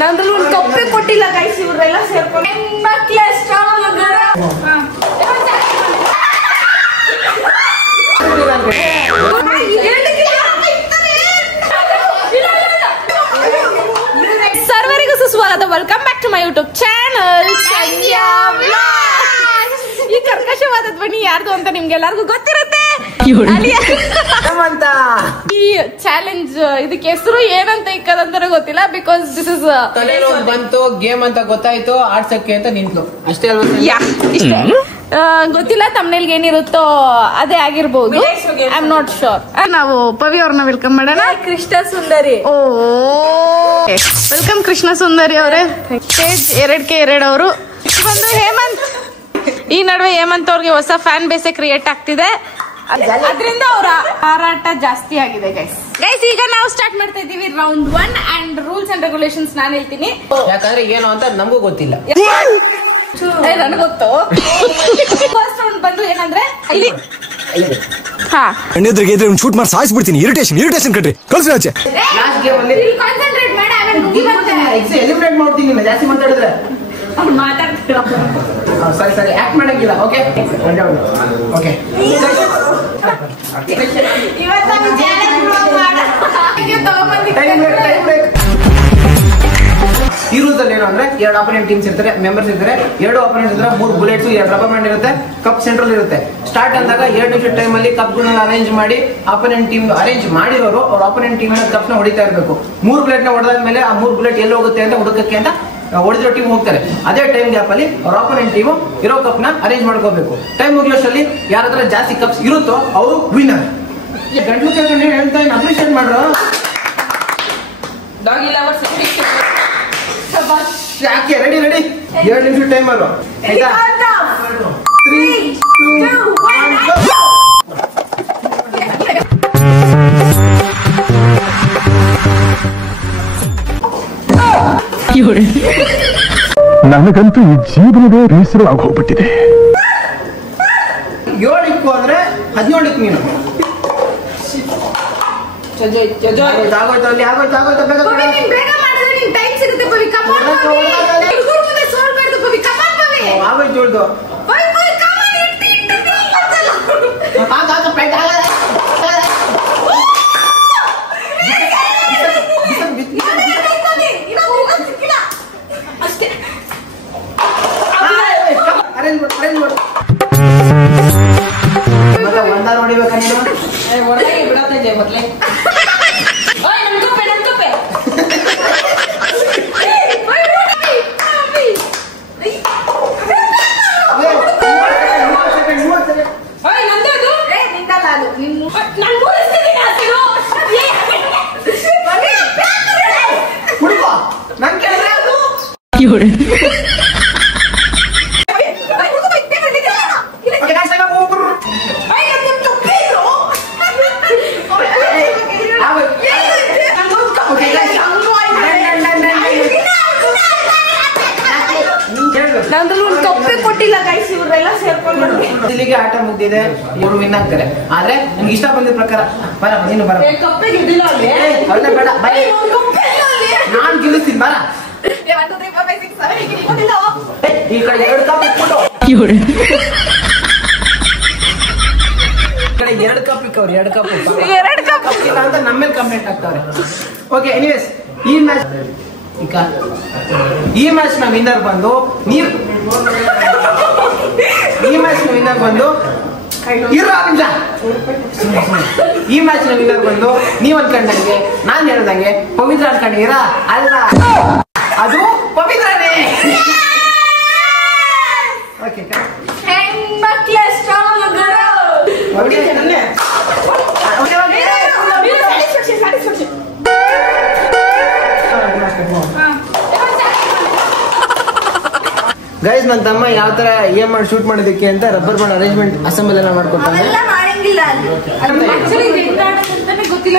ನಂದ್ರಲ್ಲಿ ಒಂದು ಕಪ್ಪೆ ಕೊಟ್ಟಿಲ್ಲ ಗೈಸ್, ಇವರೆಲ್ಲ ಸೇರ್ಕೊಂಡು ಸರ್ವರಿಗೂ ಸುಸ್ವಾಗತ. Welcome back to my YouTube channel Sandhya vlogs. ಈ ಕರ್ಕಶವಾದ ಧ್ವನಿ ಯಾರ್ದು ಅಂತ ನಿಮ್ಗೆಲ್ಲರಿಗೂ ಗೊತ್ತಿರುತ್ತೆ. ಈ ಚಾಲೆಂಜ್ ಇದಕ್ಕೆ ಹೆಸರು ಏನಂತ ಇಕ್ಕದಂತಾನೆ ಗೊತ್ತಿಲ್ಲ. ಬಿಕಾಸ್ ದಿಸ್ ಇಸ್ ಬಂತು ಗೇಮ್ ಅಂತ ಗೊತ್ತಾಯ್ತು, ಆಡ್ಸಕ್ಕೆ ಅಂತ ನಿಂತ್ಲು ಅಷ್ಟೇ ಅಲ್ವಾ? ಗೊತ್ತಿಲ್ಲ. ತಮ್ಮನೇಲ್ಗೆ ಏನಿರುತ್ತೋ ಅದೇ ಆಗಿರ್ಬಹುದು. I am not sure. ನಾವು ಪವಿ ಅವ್ರನ್ನ ವೆಲ್ಕಮ್ ಮಾಡೋಣ. ಕೃಷ್ಣ ಸುಂದರಿ. ಓ ವೆಲ್ಕಮ್ ಕೃಷ್ಣ ಸುಂದರಿ ಅವರೇ. ಸ್ಟೇಜ್ 2K2 ಅವರು ಬಂದು ಹೇಮಂತ್. ಈ ನಡುವೆ ಹೇಮಂತ್ ಅವ್ರಿಗೆ ಹೊಸ ಫ್ಯಾನ್ ಬೇಸೆ ಕ್ರಿಯೇಟ್ ಆಗ್ತಿದೆ. ಅದರಿಂದ ಅವರ ಹಾರಾಟ ಜಾಸ್ತಿ ಆಗಿದೆ ಗೈಸ್. ಈಗ ನಾವು ಸ್ಟಾರ್ಟ್ ಮಾಡ್ತಾ ಇದೀವಿ round 1 and rules and regulations ನಾನು ಹೇಳ್ತೀನಿ. ಯಾಕಂದ್ರೆ ಏನು ಅಂತ ನಮಗೂ ಗೊತ್ತಿಲ್ಲ. ನನಗೆ ಗೊತ್ತು. ಫಸ್ಟ್ ರೌಂಡ್ ಬಂದು ಏನಂದ್ರೆ ಇಲ್ಲಿ ಶೂಟ್ ಮಾಡಿ ಸಾಯಿಸ್ಬಿಡ್ತೀನಿ. ಇರಿಟೇಷನ್ ಕಟ್ರಿ ಕಳ್ಸಿ ಆಚೆ. ಲಾಸ್ಟ್ ಗೇಮ್ ಅಲ್ಲಿ ಕಾನ್ಸಂಟ್ರೇಟ್ ಮಾಡಿ. ಆಮೇಲೆ ಮುಗಿ ಮತ್ತೆ ಎಲಿಮಿನೇಟ್ ಮಾಡ್ತೀನಿ. ಜಾಸ್ತಿ ಮಾತಾಡಿದ್ರೆ ಮಾತಾಡ್ತೀರ. ಸರಿ ಆಕ್ಟ್ ಮಾಡಂಗಿಲ್ಲ. ಓಕೆ ಓಕೆ ಈ ರೂಲ್ಸ್ ಅಲ್ಲಿ ಏನು ಅಂದ್ರೆ 2 ಆಪೋನೆಂಟ್ ಟೀಮ್ಸ್ ಇರ್ತಾರೆ, ಮೆಂಬರ್ಸ್ ಇರ್ತಾರೆ. 2 ಆಪೋನೆಂಟ್ ಇದ್ರೆ 3 ಬುಲೆಟ್ಸ್, 2 ರಬ್ಬರ್ ಬ್ಯಾಂಡ್ ಇರುತ್ತೆ. ಕಪ್ ಸೆಂಟ್ರಲ್ ಇರುತ್ತೆ. ಸ್ಟಾರ್ಟ್ ಅಂದಾಗ 2 ನಿಮಿಷ ಟೈಮ್ ಅಲ್ಲಿ ಕಪ್ಗಳನ್ನ ಅರೇಂಜ್ ಮಾಡಿ ಆಪೋನೆಂಟ್ ಟೀಮ್ ಅರೇಂಜ್ ಮಾಡಿರೋರು ಅವ್ರ ಆಪೋನೆಂಟ್ ಟೀಮ್ ಕಪ್ ನ ಹೊಡಿತಾ ಇರಬೇಕು. 3 ಬುಲೆಟ್ ನ ಹೊಡೆದಾದ್ಮೇಲೆ ಆ 3 ಬುಲೆಟ್ ಎಲ್ಲಿ ಹೋಗುತ್ತೆ ಅಂತ ಹುಡುಕಕ್ಕೆ ಅಂತ ಹೊಡೆದಿರೋ ಟೀಮ್ ಹೋಗ್ತಾರೆ. ಅದೇ ಟೈಮ್ ಗ್ಯಾಪ್ ಅಲ್ಲಿ ಅವ್ರ ಆಪೋನೆಂಟ್ ಟೀಮ್ ಇರೋ ಕಪ್ ನ ಅರೇಂಜ್ ಮಾಡ್ಕೋಬೇಕು. ಟೈಮ್ ಮುಗಿಯೋಷ್ಟರಲ್ಲಿ ಯಾರ ಹತ್ರ ಜಾಸ್ತಿ ಕಪ್ಸ್ ಇರುತ್ತೋ ಅವರು ವಿನ್ನರ್. ಗಂಟ್ಲು ಕೇಳ್ಕೊಂಡು ಹೇಳ್ತಾ ಅಪ್ರಿಷಿಯೇಟ್ ಮಾಡ್ರು. ಯಾಕೆ ರೆಡಿ 2 ನಿಮಿಷ ಟೈಮ್ ಅಲ್ವಾ? ಆಯ್ತಾ? 3, 2, 1 ನನಗಂತೂ ಈ ಜೀವನವೇ ಬೇಸರವಾಗಿ ಹೋಗ್ಬಿಟ್ಟಿದೆ. 7 ಇಕ್ಕು ಅಂದ್ರೆ 17 ಇಕ್ಕು ನೀನು. ಆಗೋಯ್ತು ಅಲ್ಲಿ ಆಗೋಯ್ತು ಬೇಗ ಟೈಮ್ ಸಿಗುತ್ತೆ ಪವಿ. Come on Pavi. ಹುಡುಗರು ಮುಂದೆ ಸೋಲ್ಬಾರ್ದು ಪವಿ. Come on Pavi. ಆಗೋಯ್ತು ಹೇಳ್ದು. ಪವಿ ಕಮ್ ಆನ್ ಇಟ್ಟಿ ಅಷ್ಟೇ. ಅರೇಂಜ್ ಮಾಡು. ಮತ್ತೆ ಒಂದಾರು ಹೊಡಿಬೇಕ ನೀನು. ಬಿಡತ್ತೆ ಮೊದ್ಲೇ. ನಂದ್ರಲ್ಲಿ ಒಂದು ಕಪ್ಪೆ ಕೊಟ್ಟಿಲ್ಲ ಗೈಸ್, ಇವರೆಲ್ಲ ಸೇರ್ಕೊಂಡು. ಇಲ್ಲಿಗೆ ಆಟ ಮುಗ್ದಿದೆ. ಇವರು ವಿನ್ ಆಗ್ತಾರೆ. ಆದ್ರೆ ನಿಮ್ಗೆ ಇಷ್ಟ ಬಂದಿದ ಪ್ರಕಾರ ಬರ ನೀನು ಬರ. ಕಪ್ಪೆ ಗೆದ್ದಿಲ್ಲ ಅಲ್ಲಿ. ಅಲ್ಲೇ ಬೇಡ ಬರೀ ನಾನ್ ಗೆಲ್ಲಿಸ್ತೀನಿ ಬರ. ಈ ಕಡೆ 2 ಕಪ್ ಇಟ್ಬಿಟ್ಟು ಈ ಕಡೆ 2 ಕಪ್ ಇಕ್ಕವ್ರಿ. 2 ಕಪ್ ಇಲ್ಲ ಅಂತ ನಮ್ಮ ಮೇಲೆ ಕಂಪ್ಲೇಂಟ್ ಆಗ್ತಾವ್ರೆ. ಓಕೆ ಎನಿವೇಸ್ ಈ ಮ್ಯಾಚ್ ನ ವಿನ್ನರ್ ಬಂದು ನೀವು. ಈ ಮ್ಯಾಚ್ ನ ವಿನ್ನರ್ ಬಂದು ಈ ಮ್ಯಾಚ್ ನ ವಿನ್ನರ್ ಬಂದು ನೀವ್ ಅನ್ಕೊಂಡಂಗೆ ನಾನ್ ಹೇಳ್ದಂಗೆ ಪವಿತ್ರ ಅನ್ಕೊಂಡಿದ್ದೀರಾ? ಅಲ್ಲ, ಅದು ಪವಿತ್ರನೇ. ಓಕೆ ಗೈಸ್, ನನ್ನ ತಮ್ಮ ಯಾವ ತರ ಏನ್ ಮಾಡಿ ಶೂಟ್ ಮಾಡೋದಕ್ಕೆ ಅಂತ ರಬ್ಬರ್ ಬ್ಯಾಂಡ್ ಅರೇಂಜ್ಮೆಂಟ್ ಅಸೆಂಬಲ್ ಎಲ್ಲ ಮಾಡ್ಕೊಡ್ತಾನೆ. ಗೊತ್ತಿಲ್ಲ.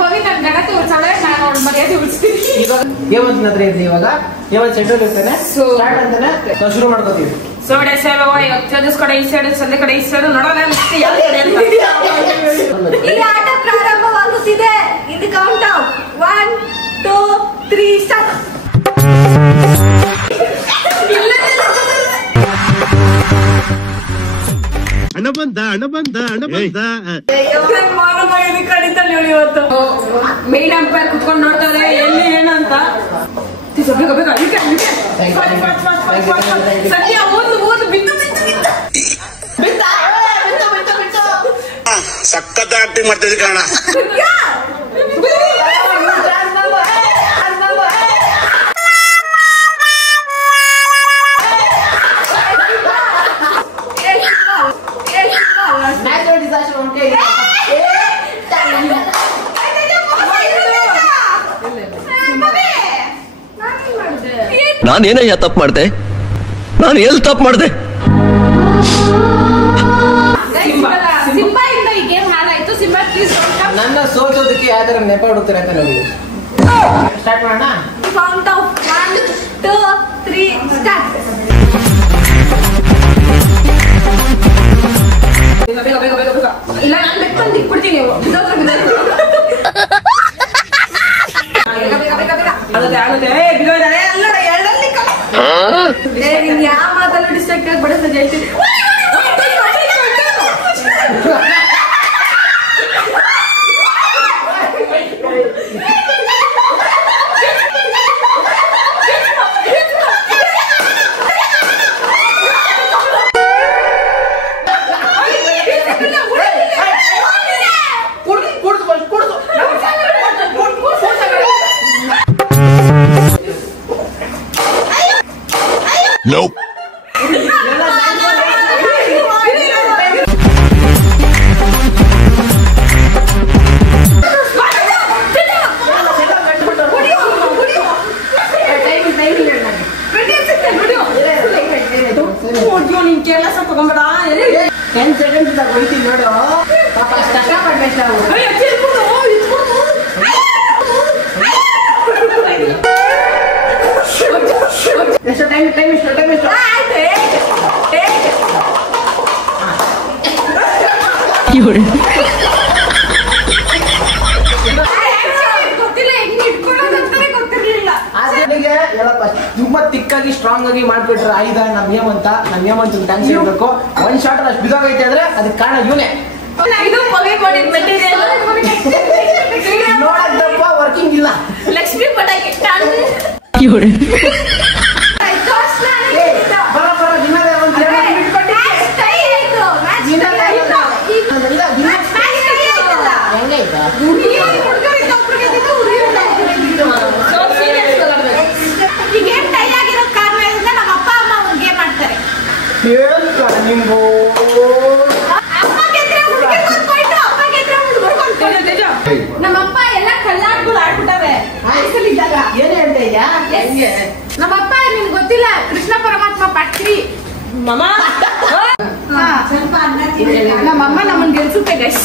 ಪವಿ ನನ್ ಗಣತಿ ಉಳ್ಸಾಳೆ, ನಾನು ಅವ್ಳ ಮರ್ಯಾದೆ ಉಳಿಸ್ತೀನಿ. ಈಗ ಹೇಮಂತ್ ಹತ್ರ ಇರ್ತೀವಿ ಇವಾಗ. ಹೇಮಂತ್ ಸೆಂಟ್ರಲ್ ಇರ್ತಾನೆ. ಸ್ಟಾರ್ಟ್ ಅಂತಾನೆ ನಾವು ಶುರು ಮಾಡ್ಕೋತೀವಿ. ಸೋಡೆ ಸೇವೆ ಚಂದಿಸ್ ಕಡೆ ಈ ಸೈಡ್ ಸಂದೆ ಕಡೆ ಈ ಸೈಡ್ ನೋಡೋಣ ಯಾವ ಕಡೆ ಅಂತ. ಈ ಆಟ ಪ್ರಾರಂಭವಾಗುತ್ತಿದೆ. ಇದು ಕೌಂಟ್ ಡೌನ್ 1 2 3 ಸ್ಟಾರ್ಟ್. ಹಣ ಬಂದ ಇವತ್ತು ಮೇನ್ ಅಂಪೈರ್ ಕುತ್ಕೊಂಡು ನೋಡ್ತಾರೆ ಎಲ್ಲಿ ಏನು ಅಂತ. ಸದ್ಯ ಓದು ಬಿದ್ದು ಸಖತ್ ಆಕ್ಟಿಂಗ್ ಮಾಡ್ತಿದ್ದೆ ಕಾರಣ. ನಾನೇನಯ್ಯ ತಪ್ಪು ಮಾಡ್ದೆ? ನಾನು ಎಲ್ಲಿ ತಪ್ಪು ಮಾಡ್ದೆ? ಸಿಂಬಾ ಇಂದ ಈ ಗೇಮ್ ಹಾಳಾಯ್ತು. ಸಿಂಬಾ ಪ್ಲೀಸ್ ನನ್ನ ಸೋಚೋದಕ್ಕೆ ಯಾವ್ದಾರ ನೆಪ ಹುಡುಕ್ತಾರೆ ಅಂತ ನೋಡಿ. ಸ್ಟಾರ್ಟ್ ಮಾಡೋಣ. Count down 1 2 3 start. ಇಲ್ಲ ನಾನು ಬೆಕ್ಕೊಂಡು ಇಟ್ಬಿಡ್ತೀನಿ. ಯಾವ ಮಾತಲ್ಲೂ ಡಿಸ್ಟ್ರಾಕ್ಟ್ ಆಗ್ಬಿಡುತ್ತೆ ಜಯಶ್ರೀ. Nope. ಕೆಲಸ ತಗೊಂಬೇಡ. 10 seconds ಹೊಡಿತೀನಿ ನೋಡು. ಪಾಪ ಕಷ್ಟಪಡ್ಬೇಕು ನಾವು. ಎಷ್ಟು ಟೈಮ್ ಗೊತ್ತಿಲ್ಲ ಹೆಂಗ್ ಇಟ್ಕೊಳ್ಳೋದಂತಾನೆ ಗೊತ್ತಿರ್ಲಿಲ್ಲ. ಹೇಳಪ್ಪ ತುಂಬಾ ತಿಕ್ಕಾಗಿ ಸ್ಟ್ರಾಂಗ್ ಆಗಿ ಮಾಡ್ಬಿಟ್ರೆ ಆಯ್ದ ನಮ್ ಹೇಮಂತ ಥ್ಯಾಂಕ್ಸ್ ಹೇಳ್ಬೇಕು. 1 ಶಾಟ್ ಅಷ್ಟು ಬಿದ್ದೋಗೈತೆ ಅಂದ್ರೆ ಅದಕ್ಕೆ ಕಾರಣ ಇವನೇ. ಇದು ಮಗೈ ಮಾಡಿದ ಮೆಟೀರಿಯಲ್ ನೋಡಕ್ಕಪ್ಪ ವರ್ಕಿಂಗ್ ಇಲ್ಲ. ಲಕ್ಷ್ಮಿ ಪಟಾಕಿ ಬರ ದಿನದ ಒಂದು ನಿಮ್ಗೂ ನಮ್ಮಪ್ಪ ಎಲ್ಲ ಕಲ್ಲಾಡ್ಗಳು ಆಡ್ಬಿಟ್ಟವೆ ವಯಸ್ಸಲ್ಲಿದ್ದಾಗ. ಏನೇ ಅಂತ ಇದೆಯಾ? ನಮ್ಮಪ್ಪ ನಿಮ್ಗೆ ಗೊತ್ತಿಲ್ಲ ಕೃಷ್ಣ ಪರಮಾತ್ಮ ಪಟ್ರಿ ನಮ್ಮಮ್ಮ ನಮ್ಮನ್ ಗೆಲ್ಸುತ್ತೆ ಗೈಸ್.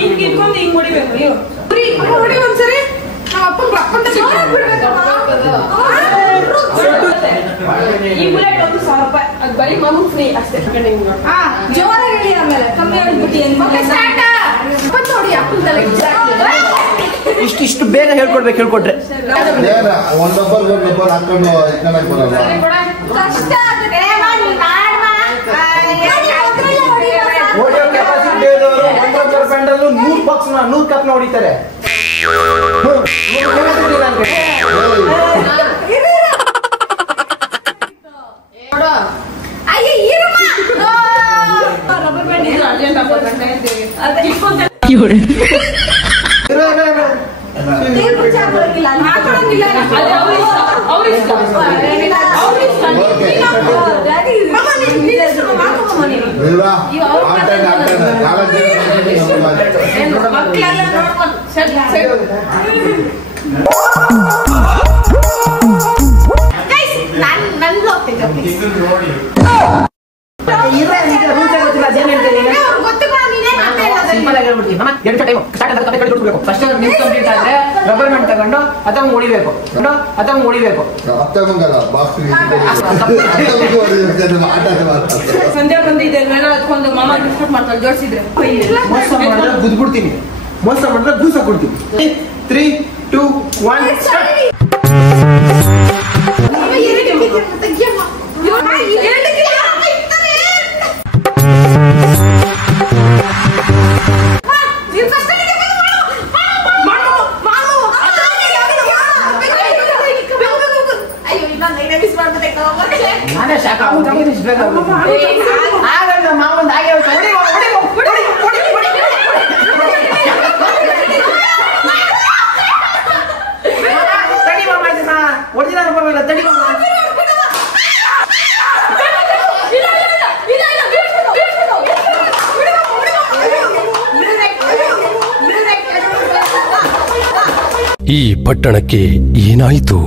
ಹಿಂಗ್ ಇಟ್ಕೊಂಡು ಹಿಂಗ್ ಹೊಡಿಬೇಕು ನೀವು. ನೋಡಿ ಒಂದ್ಸರಿ ನಮ್ಮಪ್ಪ ರೊಕ್ಕೊಂತ ಈ ಬುಲೆಟ್ 1,000 ರೂಪಾಯಿ. ಅದು ಬರೀ ಮಗು ಫ್ರೀ ಅಷ್ಟೇ. ಜೋರಾಗಿ ಹೇಳಿ ಆಮೇಲೆ ಕಮ್ಮಿ ಆಗ್ಬಿಟ್ಟು ನೋಡಿ ಅಪ್ಪನ ತಲೆ ಇಷ್ಟು ಬೇಗ ಹೇಳ್ಕೊಟ್ರೆ ಒಂದ್ ಡಬ್ಬಲ್ ಹಾಕೊಂಡು ಕಷ್ಟ ಆಗುತ್ತೆ. ಓಡಿಯೋ ಕೆಪಾಸಿಟಿ ಇರೋರು 100 ಪೆಂಡಲ್ 100 ಬಾಕ್ಸ್ 100 ಕಪ್ ನ ಹೊಡಿತಾರೆ. ಗೊತ್ತಿಲ್ಲ ಸಿಂಪಲ್ ಆಗಿ ಹೇಳ್ಬಿಡ್ತೀನಿ. ನಮ್ಮ 2 ನಿಮಿಷ ಟೈಮ್ ಸ್ಟಾರ್ಟ್ ಆದಾಗ ಕತೆ ಕಟ್ಬಿಡ್ಬೇಕು. ಫಸ್ಟ್ ನಿಮ್ ಕಂಪ್ಲೀಟ್ ಆದ್ರೆ ರಬ್ಬರ್ ಬ್ಯಾಂಡ್ ತಗೊಂಡು ಅಥವಾ ಉಳಿಬೇಕು ಸಂಧ್ಯಾ ಬಂದಿದೆ ಎತ್ಕೊಂಡು ಮಾಮ ಡಿಸ್ಕೌಂಟ್ ಮಾಡ್ತಾರೆ ಜೋಡಿಸಿದ್ರೆ ಮೋಸ ಮಾಡಿದ್ರೆ ಗುದ್ಬಿಡ್ತೀನಿ, ಮೋಸ ಮಾಡಿದ್ರೆ ಗೂಸ ಕೊಡ್ತೀನಿ. 3, 2, 1 ಸ್ಟಾರ್ಟ್. ನಾನೇ ಶಾಖ ಆಗಲ್ಲ ಮಾವೊಂದು ಹಾಗೆ ತಡಿ ಮಾಮ, ಒರಿಜಿನಲ್ ರೂಪವಿಲ್ಲ, ತಡಿ ಮಾಮ. ಈ ಪಟ್ಟಣಕ್ಕೆ ಏನಾಯಿತು?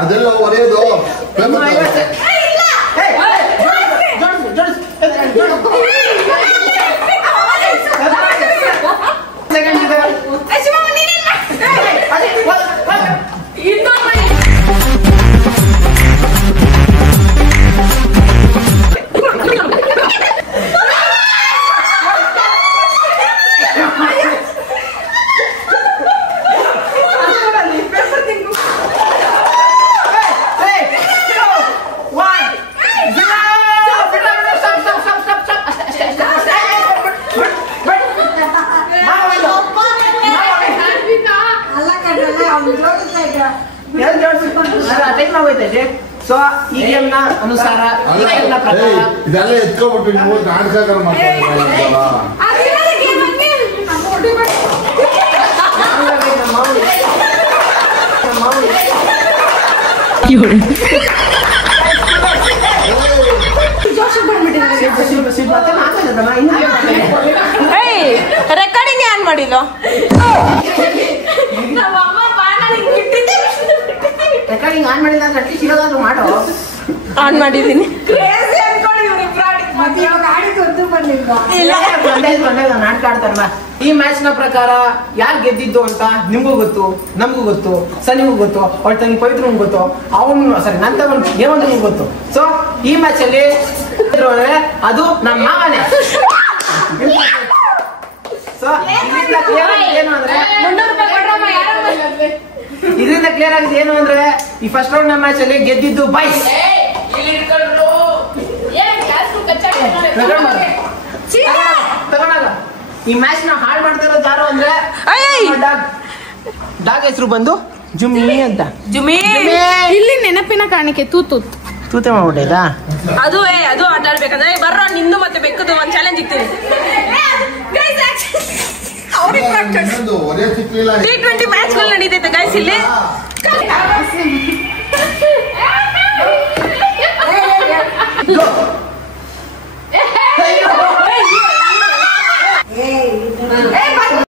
ಅದೆಲ್ಲ ಒರೆಯೋದು ಸೊ ಈ ಗೇಮ್ ನ ಅನುಸಾರ ಇದೆಲ್ಲ ಎತ್ಕೊಬಿಟ್ಟು ನೀವು ನಾಟಕ ರೆಕಾರ್ಡಿಂಗ್ ಆನ್ ಮಾಡಿಲ್ಲ. ರೆಕಾರ್ಡಿಂಗ್ ಆನ್ ಮಾಡಿಲ್ಲ ಅಂದ್ರೆ ಅಟ್ಲೀಸ್ಟ್ ಇರೋದಾದ್ರೂ ಮಾಡೋ. ಆನ್ ಮಾಡಿದ್ದೀನಿ. ನಾಟಕ ಆಡ್ತಾರಲ್ಲ. ಈ ಮ್ಯಾಚ್ ನ ಪ್ರಕಾರ ಯಾರು ಗೆದ್ದಿದ್ದು ಅಂತ ನಿಮ್ಗೂ ಗೊತ್ತು, ನಮಗೂ ಗೊತ್ತು, ಸನಿಗೂ ಗೊತ್ತು, ಅವಳ ತಂಗಿ ಪವಿತ್ರನಿಗೂ ಗೊತ್ತು, ಅವನು ಸರಿ ನನ್ನ ತಗೊಂಡು ಹೇಮಂತನಿಗೂ ಗೊತ್ತು. ಸೊ ಈ ಮ್ಯಾಚ್ ಅಲ್ಲಿ ಅದು ನಮ್ಮ ಮಾವನೇ. ಸೊ ಇದರಿಂದ ಕ್ಲಿಯರ್ ಆಗಿದೆ ಏನು ಅಂದ್ರೆ ಈ ಫಸ್ಟ್ ರೌಂಡ್ ನ ಮ್ಯಾಚ್ ಅಲ್ಲಿ ಗೆದ್ದಿದ್ದು ಬಾಯ್ಸ್. ತಗೊಂಡಾಗ ಈ ಮ್ಯಾಚ್ ನ ಹಾಳು ಮಾಡ್ತಾ ಇರೋದು ಯಾರು ಅಂದ್ರೆ ಡಾಗ್ ಹೆಸರು ಬಂದು ಜುಮಿ ಅಂತ. ಜುಮಿ ಇಲ್ಲಿ ನೆನಪಿನ ಕಾಣಿಕೆ ತೂತೆ ಮಾಡ್ಬಿಟ್ಟೈತಾ? ಅದು ಆಟ ಆಡ್ಬೇಕಂದ್ರೆ ಬರ್ರೋ ನಿಂದು ಮತ್ತೆ ಬೆಕ್ಕದು ಒಂದ್ ಚಾಲೆಂಜ್ ಇಕ್ತೀನಿ. ಒರೆ ಸಿಕ್ಲಿಲ್ಲ. T20 ಮ್ಯಾಚ್ ಗಳು ನಡೀತೈತೆ ಗೈಸ್ ಇಲ್ಲಿ.